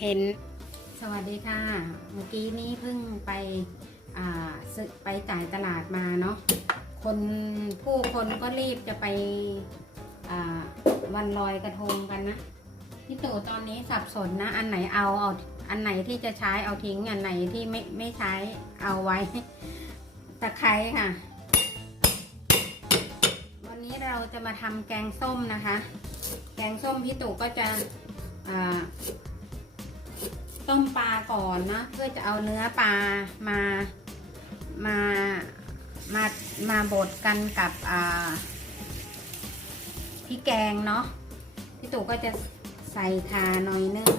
เห็น สวัสดีค่ะ เมื่อกี้นี้เพิ่งไปซื้อไปจ่ายตลาดมาเนาะ คนผู้คนก็รีบจะไปวันลอยกระทงกันนะพี่ตู่ตอนนี้สับสนนะ อันไหนเอาเอาอันไหนที่จะใช้เอาทิ้งอันไหนที่ไม่ไม่ใช้เอาไว้ตะไคร้ค่ะ วันนี้เราจะมาทำแกงส้มนะคะ แกงส้มพี่ตู่ก็จะ ต้มปลาก่อนนะเพื่อจะเอาเนื้อปลามามามามาบดกันกับอ่าพี่แกงเนาะพี่ตู่ก็จะใส่ขาหน่อยนึง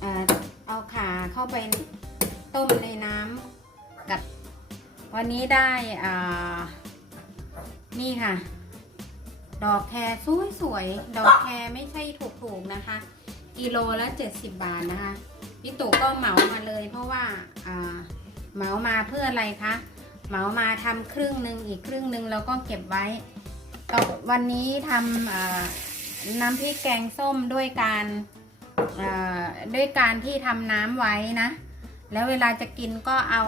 เอ่อเอาขาเข้าไปต้มในน้ำกับวันนี้ได้อ่านี่ค่ะ ดอกแครสวยๆดอกแครไม่ใช่ถูกๆนะคะ กิโลละ 70 บาทนะคะพี่ตู่ก็เหมามาเลย เพราะว่าเหมามาเพื่ออะไรคะเหมามาทำครึ่งหนึ่งอีกครึ่งหนึ่งเราก็เก็บไว้ต่อวันนี้ทำน้ำพริกแกงส้มด้วยการด้วยการที่ทำน้ำไว้นะ แล้วเวลาจะกินก็เอา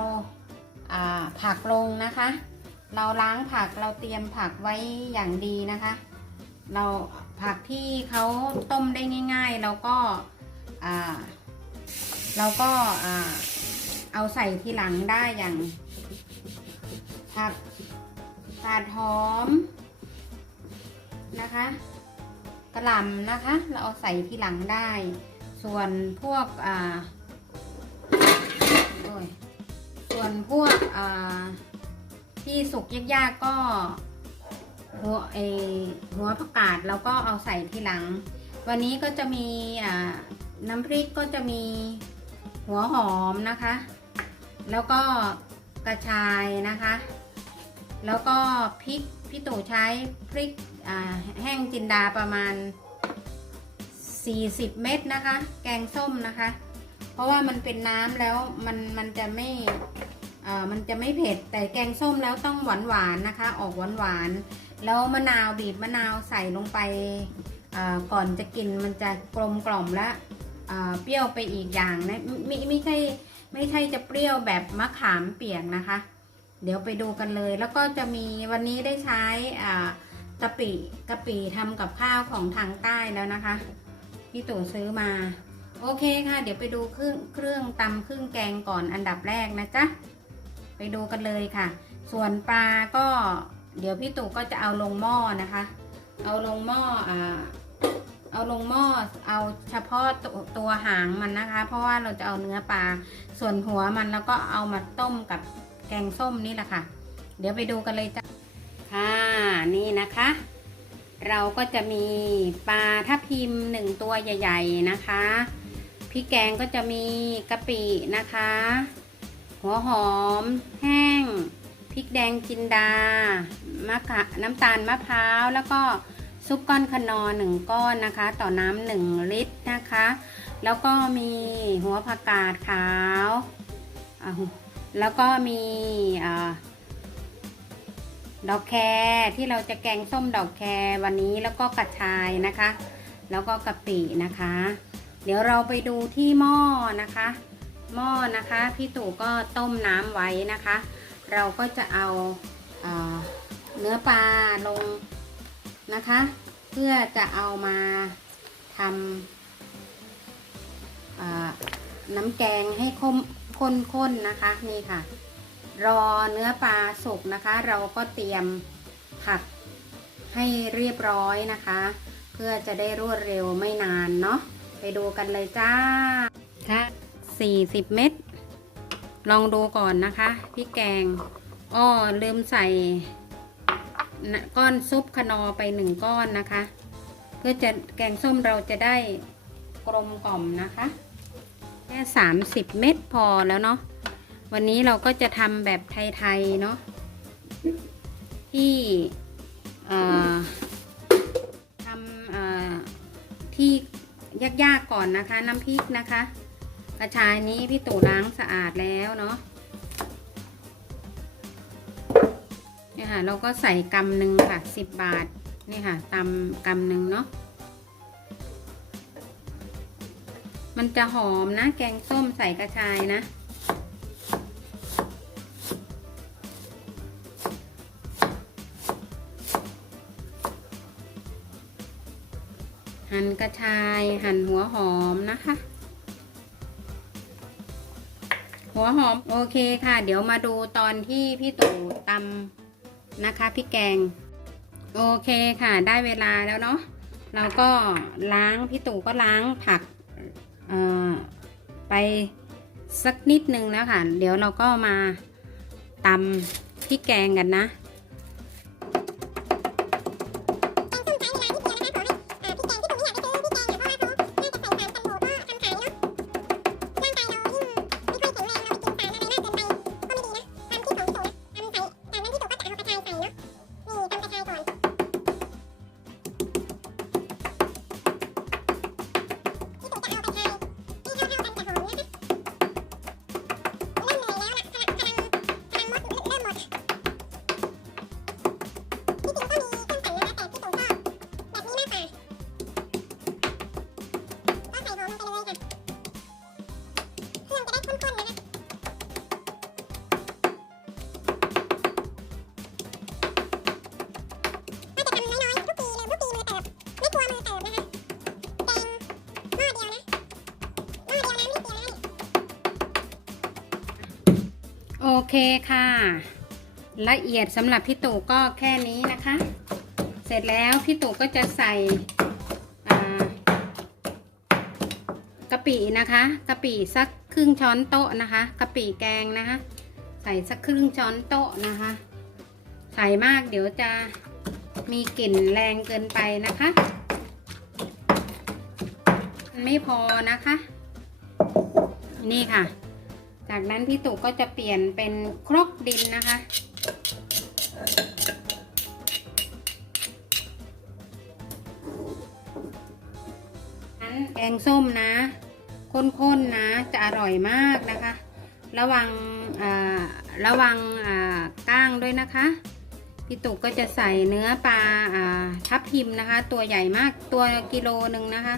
อาผักลงนะคะ เราล้างผักเราเตรียมผักไว้อย่างดีนะคะ เรา ผักที่เขาต้มได้ง่ายๆ เราก็เราก็เอาใส่ทีหลังได้อย่าง ผักกาดหอมนะคะกระหล่ำนะคะ เราเอาใส่ทีหลังได้ ส่วนพวกอ่าส่วนพวกอ่าที่สุกยากๆก็ หัวเอหัวผักกาดเราก็เอาใส่ทีหลัง วันนี้ก็จะมีอ่าน้ำพริกก็จะมีหัวหอมนะคะ แล้วก็กระชายนะคะ แล้วก็พริกพี่ตู่ใช้พริกอ่าแห้งจินดาประมาณ 40 เม็ดนะคะ แกงส้มนะคะ เพราะว่ามันเป็นน้ำแล้วมันมันจะไม่อ่ามันจะไม่เผ็ดแต่แกงส้มแล้วต้องหวานหวานนะคะ ออกหวานหวาน แล้วมะนาวบีบมะนาวใส่ลงไปก่อนจะกินมันจะกลมกล่อมและเปรี้ยวไปอีกอย่างนะไม่ไม่ใช่ไม่ใช่จะเปรี้ยวแบบมะขามเปียกนะคะ เดี๋ยวไปดูกันเลย แล้วก็จะมีวันนี้ได้ใช้กะปิกะปิทำกับข้าวของทางใต้แล้วนะคะพี่ตู่ซื้อมา โอเคค่ะ เดี๋ยวไปดูเครื่องเครื่องตำเครื่องแกงก่อนอันดับแรกนะจ๊ะไปดูกันเลยค่ะ ส่วนปลาก็ เดี๋ยวพี่ตู่ก็จะเอาลงหม้อนะคะ เอาลงหม้ออ่าเอาลงหม้อเอาเฉพาะตัวตัวหางมันนะคะ เพราะว่าเราจะเอาเนื้อปลาส่วนหัวมันแล้วก็เอามาต้มกับแกงส้มนี่แหละค่ะ เดี๋ยวไปดูกันเลยจ้ะค่ะนี่นะคะ เราก็จะมีปลาทับทิมหนึ่งตัวใหญ่ ๆนะคะพริกแกงก็จะมีกะปินะคะ หัวหอม แห้งพริกแดงจินดา มะขะน้ำตาลมะพร้าว แล้วก็ซุปก้อนขนอหนึ่งก้อนนะคะ ต่อน้ำหนึ่งลิตรนะคะ แล้วก็มีหัวผักกาดขาว แล้วก็มีอดอกแครที่เราจะแกงส้มดอกแครวันนี้แล้วก็กระชายนะคะ แล้วก็กะปินะคะ เดี๋ยวเราไปดูที่หม้อนะคะ หม้อนะคะพี่ตู่ก็ต้มน้ำไว้นะคะ เราก็จะเอาเอ่อ เนื้อปลาลงนะคะ เพื่อจะเอามาทำน้ำแกงให้ข้มข้นๆนะคะนี่ค่ะ รอเนื้อปลาสุกนะคะ เราก็เตรียมผัดให้เรียบร้อยนะคะ เพื่อจะได้รวดเร็วไม่นานเนาะไปดูกันเลยจ้าค่ะ40 เม็ดลองดูก่อนนะคะพี่แกงอ้อลืมใส่ ก้อนซุปคนอไปหนึ่งก้อนนะคะ เพื่อจะแกงส้มเราจะได้กลมกล่อมนะคะ แค่ 30 เม็ดพอแล้วเนาะวันนี้เราก็จะทำแบบไทยๆเนาะที่ทำที่ยากๆก่อนนะคะ น้ำพริกนะคะ กระชายนี้พี่ตู่ล้างสะอาดแล้วเนาะ นี่ค่ะ เราก็ใส่กำหนึ่งค่ะสิบบาท นี่ค่ะตำกำหนึ่งเนาะ มันจะหอมนะ แกงส้มใส่กระชายนะหั่นกระชายหั่นหัวหอมนะคะ หัวหอมโอเคค่ะ เดี๋ยวมาดูตอนที่พี่ตู่ตำ นะคะพริกแกง โอเคค่ะ ได้เวลาแล้วเนาะเราก็ล้างพี่ตู่ก็ล้างผักไปสักนิดนึงแล้วค่ะ เดี๋ยวเราก็มาตำพริกแกงกันนะ เคค่ะ ละเอียดสำหรับพี่ตู่ก็แค่นี้นะคะ เสร็จแล้วพี่ตู่ก็จะใส่กะปินะคะกะปิสักครึ่งช้อนโต๊ะนะคะกะปิแกงนะคะ ใส่สักครึ่งช้อนโต๊ะนะคะ ใส่มากเดี๋ยวจะมีกลิ่นแรงเกินไปนะคะมันไม่พอนะคะ นี่ค่ะ จากนั้นพี่ตู่ก็จะเปลี่ยนเป็นครกดินนะคะ นั้นแกงส้มนะ ข้นๆนะจะอร่อยมากนะคะ ระวังระวังก้างด้วยนะคะ พี่ตู่ก็จะใส่เนื้อปลาอ่าทับทิมนะคะ ตัวใหญ่มากตัวกิโลหนึ่งนะคะ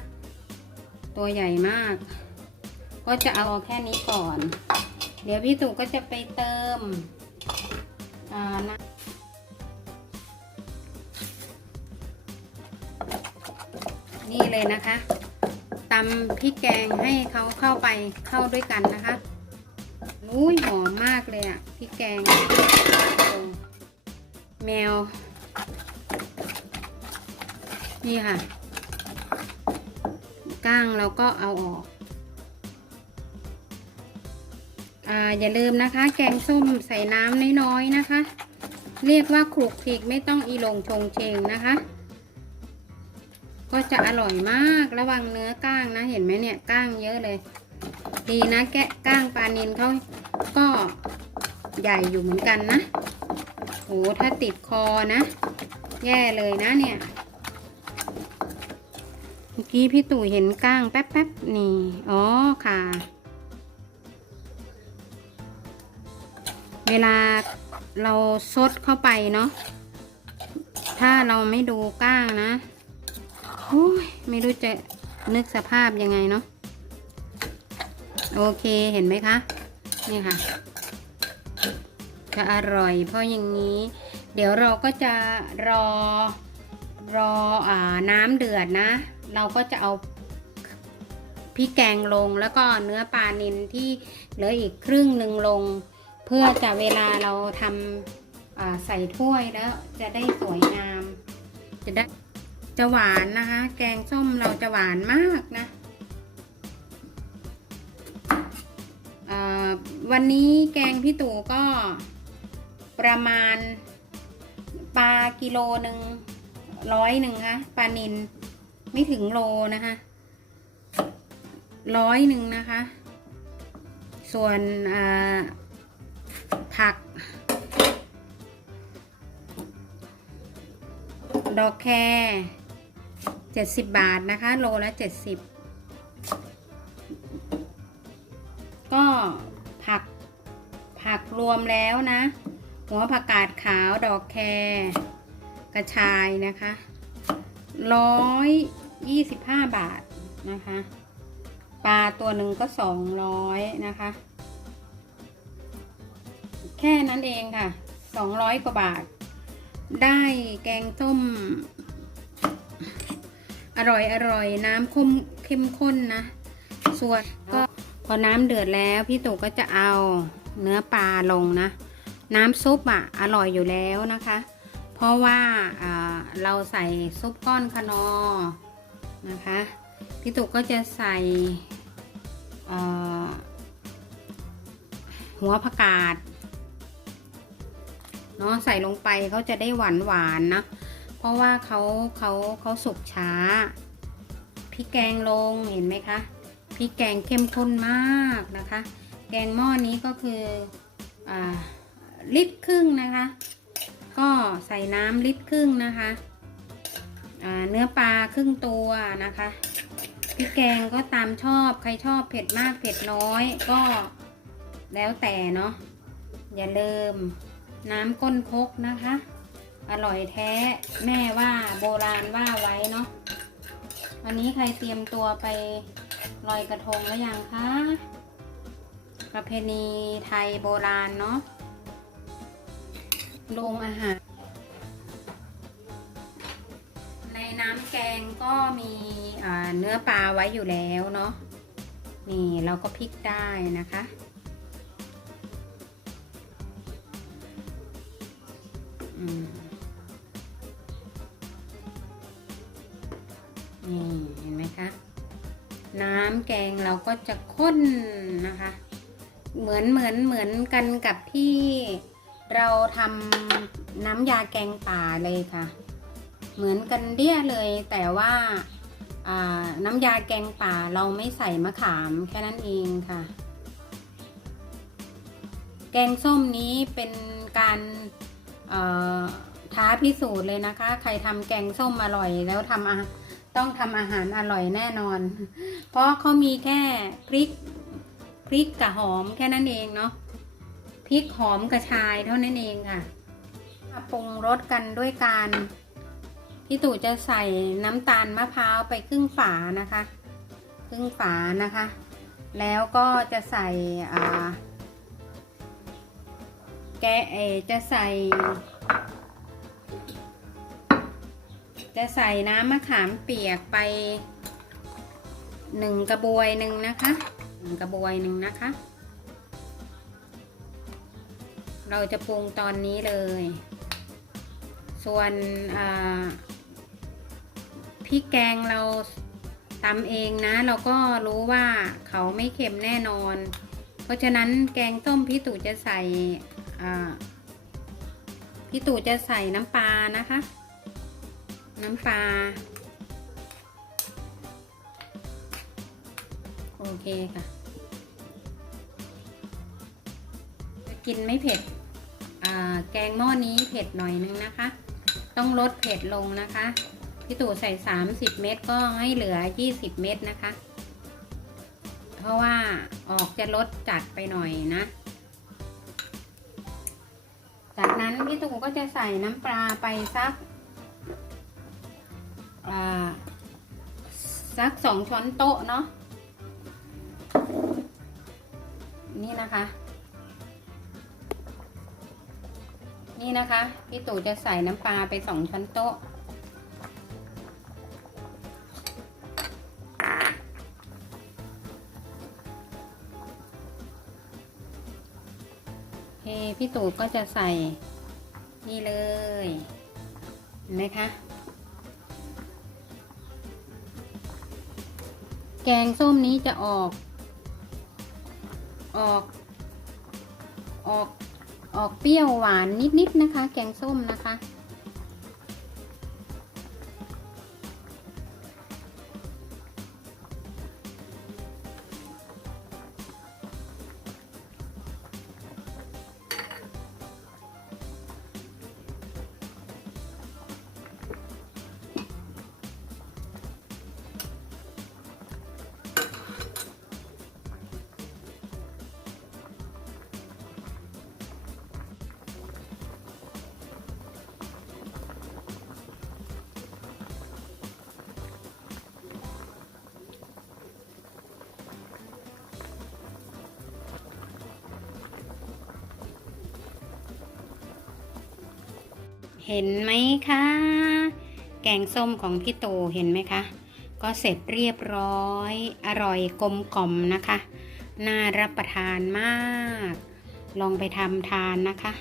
ตัวใหญ่มาก ก็จะเอาแค่นี้ก่อน เดี๋ยวพี่ตู่ก็จะไปเติมอ่าน้ำนี่เลยนะคะตำพริกแกงให้เขาเข้าไปเข้าด้วยกันนะคะอุ้ยหอมมากเลยอะพริกแกง แมว นี่ค่ะ ก้างเราก็เอาออก อ่าอย่าลืมนะคะ แกงส้มใส่น้ำน้อยๆนะคะ เรียกว่าคลุกคลิกไม่ต้องอีหลงชงเชงนะคะ ก็จะอร่อยมากระวังเนื้อก้างนะเห็นไหมเนี่ยก้างเยอะเลย ดีนะแกะก้างปลานินเขาก็ใหญ่อยู่เหมือนกันนะโอ้ถ้าติดคอนะ แย่เลยนะเนี่ยเมื่อกี้พี่ตู่เห็นก้างแป๊บๆนี่ อ๋อค่ะ เวลาเราซดเข้าไปเนาะถ้าเราไม่ดูก้างนะโอ้ยไม่รู้จะนึกสภาพยังไงเนาะโอเคเห็นไหมคะ นี่ค่ะ จะอร่อยเพราะอย่างนี้ เดี๋ยวเราก็จะรอรออ่าน้ำเดือดนะ เราก็จะเอาพริกแกงลงแล้วก็เนื้อปลานิลที่เหลืออีกครึ่งหนึ่งลง พื่อจะเวลาเราทำใส่ถ้วยแล้วจะได้สวยงาม จะได้จะหวานนะคะ แกงส้มเราจะหวานมากนะวันนี้แกงพี่ตู่ก็ประมาณปลากิโลหนึ่งร้อยหนึ่งคะปลานินไม่ถึงโลนะคะร้อยหนึ่งนะคะ ส่วนอ่า ผัก ดอกแคเจ็ดสิบบาทนะคะ โลละเจ็ดสิบก็ผักผักรวมแล้วนะ หัวผักกาดขาวดอกแคกระชายนะคะร้อยยี่สิบห้าบาทนะคะ ปลาตัวหนึ่งก็สองร้อยนะคะ แค่นั้นเองค่ะสองร้อยกว่าบาท ได้แกงส้ม อร่อยอร่อยน้ำข้มเข้มข้นนะ ส่วนก็พอน้ำเดือดแล้วพี่ตู่ก็จะเอาเนื้อปลาลงนะ น้ำซุปอะ อร่อยอยู่แล้วนะคะ เพราะว่าเราใส่ซุปก้อนคนอนะคะพี่ตู่ก็จะใส่หัวผักกาด เนาะใส่ลงไปเขาจะได้หวานหวานนะ เพราะว่าเขาเขาเขาสุกช้าพริกแกงลงเห็นไหมคะพริกแกงเข้มข้นมากนะคะ แกงหม้อนี้ก็คืออ่าลิตรครึ่งนะคะ ก็ใส่น้ำลิตรครึ่งนะคะเนื้อปลาครึ่งตัวนะคะพริกแกงก็ตามชอบใครชอบเผ็ดมากเผ็ดน้อยก็แล้วแต่เนาะอย่าลืม น้ำก้นคกนะคะ อร่อยแท้แม่ว่าโบราณว่าไว้เนาะวันนี้ใครเตรียมตัวไปลอยกระทงแล้วยังคะ ประเพณีไทยโบราณเนาะโรงอาหาร ในน้ำแกงก็มีเนื้อปลาไว้อยู่แล้วเนาะนี่เราก็พลิกได้นะคะ นี่เห็นไหมคะ น้ำแกงเราก็จะข้นนะคะ เหมือนเหมือนเหมือนกันกับที่เราทำน้ำยาแกงป่าเลยค่ะ เหมือนกันเดี้ยเลย แต่ว่าน้ำยาแกงป่าเราไม่ใส่มะขามแค่นั้นเองค่ะ แกงส้มนี้เป็นการ ท้าพิสูจน์เลยนะคะ ใครทำแกงส้มอร่อยแล้วทำอาต้องทำอาหารอร่อยแน่นอน เพราะเขามีแค่พริกพริกกับหอมแค่นั้นเองเนาะพริกหอมกระชายเท่านั้นเองค่ะปรุงรสกันด้วยการพี่ตู่จะใส่น้ำตาลมะพร้าวไปครึ่งฝานะคะ ครึ่งฝานะคะ แล้วก็จะใส่ แกะเอจะใส่ จะใส่น้ำมะขามเปียกไปหนึ่งกระบวยหนึ่งนะคะหนึ่งกระบวยหนึ่งนะคะ เราจะปรุงตอนนี้เลย ส่วนพริกแกงเราตำเองนะ เราก็รู้ว่าเขาไม่เค็มแน่นอน เพราะฉะนั้นแกงส้มพี่ตู่จะใส่ พี่ตู่จะใส่น้ำปลานะคะ น้ำปลา โอเคค่ะ จะกินไม่เผ็ดแกงหม้อนี้เผ็ดหน่อยนึงนะคะ ต้องลดเผ็ดลงนะคะ พี่ตู่ใส่ 30 เม็ดก็ให้เหลือ 20 เม็ดนะคะ เพราะว่าออกจะลดจัดไปหน่อยนะ นั้นพี่ตู่ก็จะใส่น้ำปลาไปสักสักสองช้อนโต๊ะเนาะนี่นะคะ นี่นะคะ พี่ตู่จะใส่น้ำปลาไปสองช้อนโต๊ะ โอเค พี่ตู่ก็จะใส่ นี่เลยเห็นไหมคะ แกงส้มนี้จะออก ออก ออก ออกเปรี้ยวหวานนิดๆนะคะ แกงส้มนะคะ เห็นไหมคะ แกงส้มของพี่โตเห็นไหมคะ ก็เสร็จเรียบร้อย อร่อยกลมกล่อมนะคะ น่ารับประทานมาก ลองไปทำทานนะคะ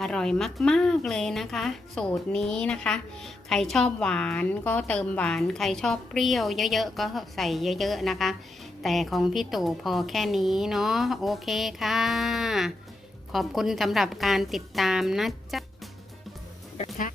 อร่อยมากๆเลยนะคะ สูตรนี้นะคะ ใครชอบหวานก็เติมหวาน ใครชอบเปรี้ยวเยอะๆก็ใส่เยอะๆนะคะ แต่ของพี่ตู่พอแค่นี้เนาะ โอเคค่ะ ขอบคุณสำหรับการติดตามนะจ๊ะ attack.